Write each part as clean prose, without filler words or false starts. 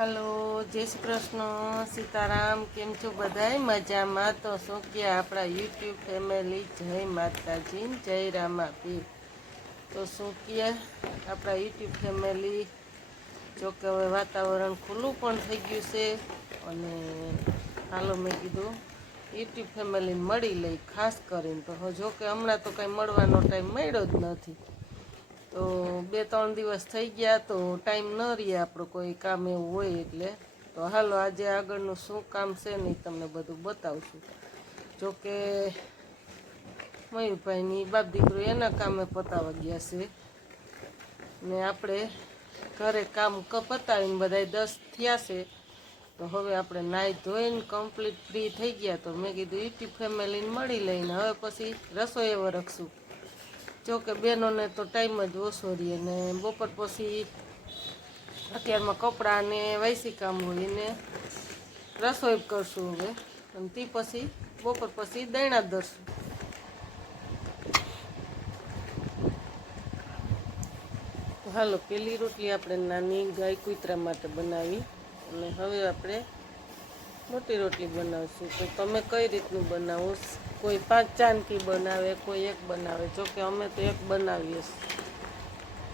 Hello जय श्री कृष्ण सीताराम केम छो बधाई मजा में। तो शू कि अपना यूट्यूब फैमिली जय माताजी जय रामापीर। तो शू कि अपना यूट्यूब फैमिली जो कि हवे वातावरण खुल्लू पण थई गयुं छे अने हालो मैं कीधुं यूट्यूब फैमिली मळी लई खास करीने। तो जो कि हमणां तो कई मळवानो टाइम मळ्यो ज नथी। तो 2-3 दिवस थई गया तो टाइम न रहे आपणो कोई काम एवुं होय एटले। तो हालो आज आगळनुं शुं काम छे ने तमने बधुं बतावशुं। जो के मयूरभाईनी बाप दीकरो एना कामे पतावा गया छे ने आपणे घरे काम पतावीने बधाय 10 थया छे। तो हवे आपणे नाई धोईने कम्प्लीट फ्री थई गया। तो मैं कीधुं यूट्यूब फैमिलीने मळी लईने हवे पछी रसोई वरखशुं। जो कि बहनों ने तो टाइम ज ओछो रहे ने बपोर पछी अत्यारमां कपड़ा ने वायसी काम होय ने रसोई करशुं हवे अने ती पछी बपोर पछी दैणा धरशुं। तो हालो पेली रोटली आपणे नानी गाय कूतरा माटे बनावी अने हवे आपणे मोटी रोटली बनावशुं। तो तमे कई रीतनुं बनावो? कोई 5 चांदकी बनावे, कोई 1 बनावे। जो कि अमे तो 1 बनावीए।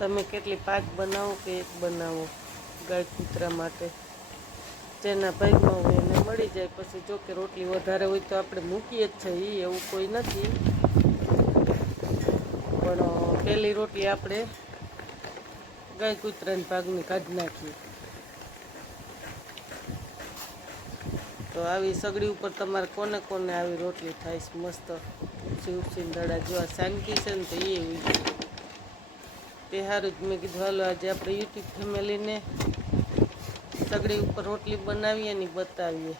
तमे केटली 5 बनावो के 1 बनावो? गाय कूतरा माटे जेना भागमां होय एने मळी जाय। पछी जो कि रोटली वधारे होय तो आपणे मूकीए ज छईए एवुं कोई नथी। पण पेली रोटली आपणे गाय कूतरानी भागनी काढी नाखीए। तो आवी सगड़ी ऊपर तमारे कोने कोने आवी रोटली थाय मस्त शिवसीन दड़ा जो आ शांति छे ने तो ये हुई ते हारू ज मैं कीधुं हालो आज आपणे यूट्यूब फैमिली ने सगड़ी ऊपर रोटली बनावीए ने बतावीए।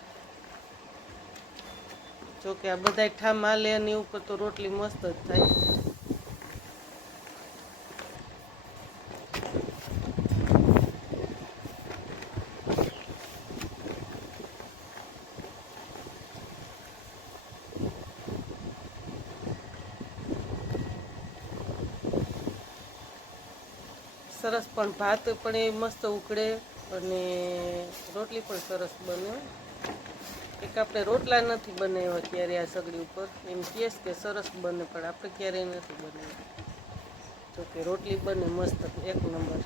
जो कि आ बधाय ठाम हाले एनी ऊपर तो रोटली मस्त ज थाय। सरस पण भात पण ए मस्त उकड़े अने रोटली पण सरस बने। एक आपणे रोटला नथी बनाव्या क्यारे आ सगड़ी ऊपर एम कहेस के सरस बने पण आपणे क्यारे नथी बनाव्या। जो कि रोटली बने मस्त 1 नंबर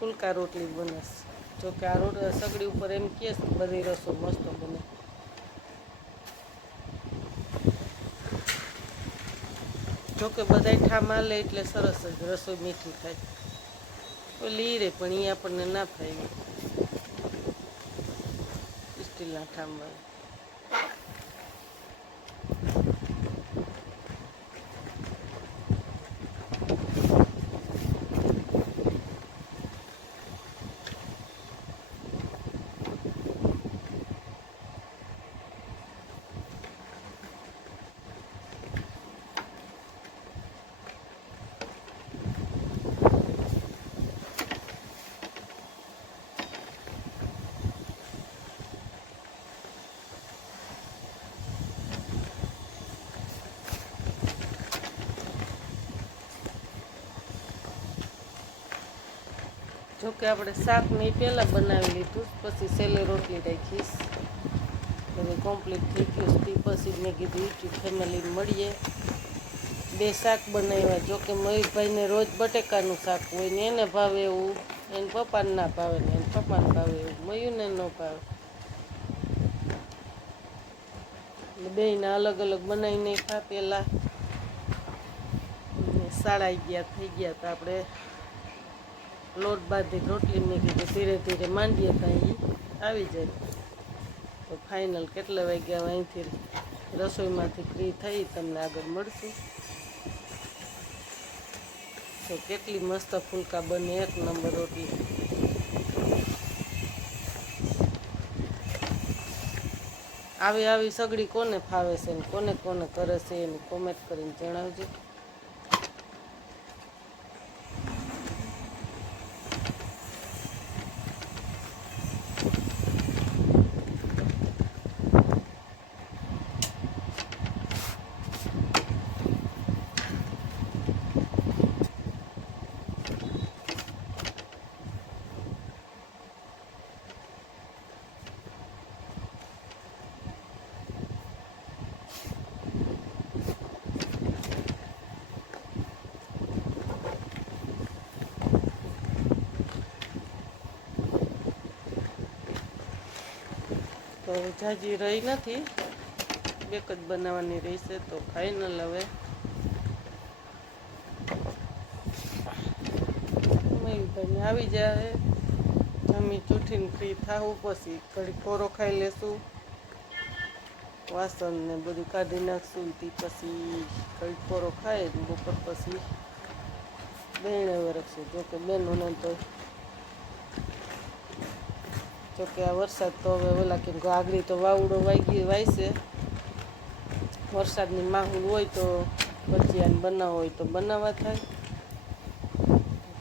फुलका रोटली बने। जो कि आ सगड़ी ऊपर एम कहेस बधी रसोई मस्त बने। जो कि बधाय ठाम हाले एटले सरस ज रसोई मीठी थाय। ओली रे पण ई आपणने ना फावे स्टीलना ठामवाळी। जो कि आपणे शाक ने पहेला बनावी लीधुं पछी सेले रोटली राखीश। हवे कम्प्लीट थई गयुं ती पछी मैं कीधुं यूट्यूब फैमिली मळीए 2 शाक बनाव्या। जो कि मयूरभाई ने रोज बटेकानुं शाक होय ने एने भावे एवुं एना पप्पाने ना भावे ने एना पप्पाने भावे एवुं मयूरने न भावे। बेयने अलग अलग बनावी नाख्या पहेला 11:30 थई गया तो आपणे लोट बांधी रोटली में कीधुं धीरे धीरे मांडीए ताई आवी जाए। तो फाइनल केटला वाग्या अहींथी रसोईमांथी फ्री थई तमने आगळ मळशुं। तो केटली मस्त फुलका बने 1 नंबर रोटली। आवी आवी सगड़ी कोने फावे छे ने कोने कोने करे छे एनी कमेंट करीने जणावजो। તો જાજી રહી નથી, બેક જ બનાવવાની રહેશે. તો ફાઇનલ હવે મયુરભાઈને આવી જાય, જમી ચૂંટીને ફ્રી થાવું, પછી ઘડી કોરો ખાઈ લેશું, વાસણ ને બધું કાઢી નાખશું. તે પછી ઘડી કોરો ખાઈ બપોર પછી બેણે વરખશું. જોકે બેનોને તો જોકે આ વરસાદ તો હવે ઓલા કે આગળ તો વાવડો વાયશે, વરસાદની માહોલ હોય તો ભજીયાને બનાવવો હોય તો બનાવવા થાય.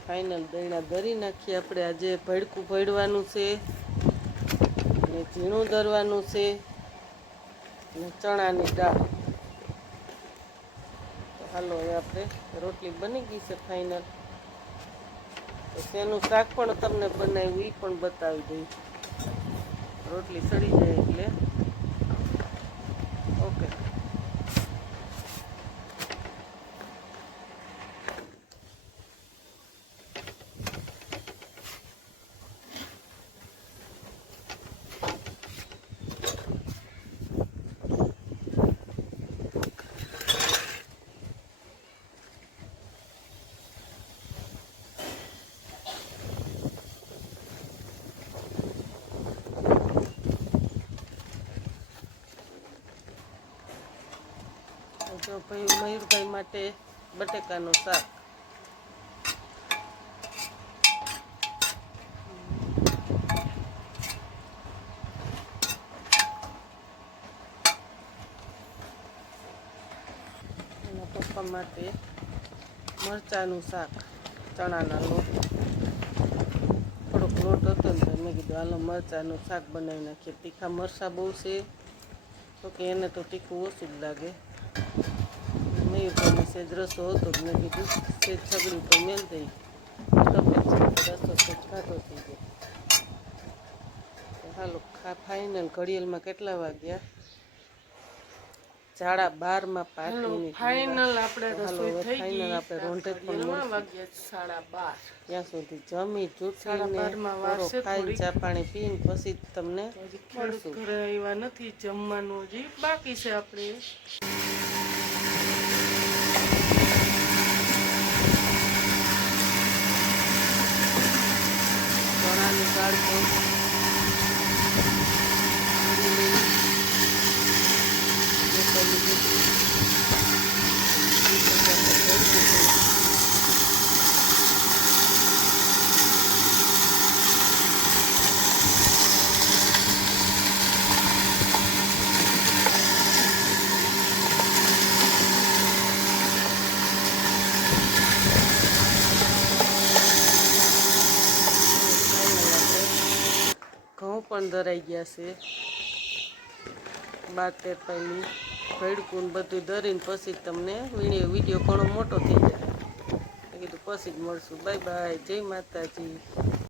ફાઇનલ દહીણા દરી નાખીએ આપણે. આજે ભડકું ભળવાનું છે ને ઝીણું દરવાનું છે ને ચણાની દાળ. તો હાલો એ આપણે રોટલી બની ગઈ છે ફાઇનલ. તો શેનું શાક પણ તમને બનાવ્યું એ પણ બતાવી દઈ. રોટલી સડી જાય એટલે ઓકે. જો ભાઈ મયુરભાઈ માટે બટેકાનું શાક. એના પપ્પા માટે મરચાંનું શાક, ચણાના લોટ. થોડોક લોટ હતો ને તો મેં કીધું હાલો મરચાંનું શાક બનાવી નાખીએ. તીખા મરચાં બહુ છે તો કે એને તો તીખું ઓછું જ લાગે. મયુરભાઈને સેજ રસો હતો, મેં કીધું સેજ છગડી તો મેલ દઈ, રસો સેજ ઘાટો થઈ જાય. હાલો ફાઇનલ ઘડિયાળમાં કેટલા વાગ્યા? 12:30 5 મિનિટ. ફાઇનલ આપણે રસોઈ થઈ ગઈ. ફાઇનલ આપણે રોંઢે પણ વાગ્યા 12:30. ત્યાં સુધી જમી ચૂંટીને કોરો ખાઈ ચા પાણી પીને પછી તમને મળશું. ઘરે આવ્યા નથી, જમવાનું હજી બાકી છે. આપણે ચણાની દાળ ઘઉં પણ ધરાઈ ગયા છે. 12-13 પહેલી ભડકું બધું ધરીને પછી તમને વિડીયો ઘણો મોટો થઈ જાય. મેં કીધું પછી જ મળશું. બાય બાય, જય માતાજી.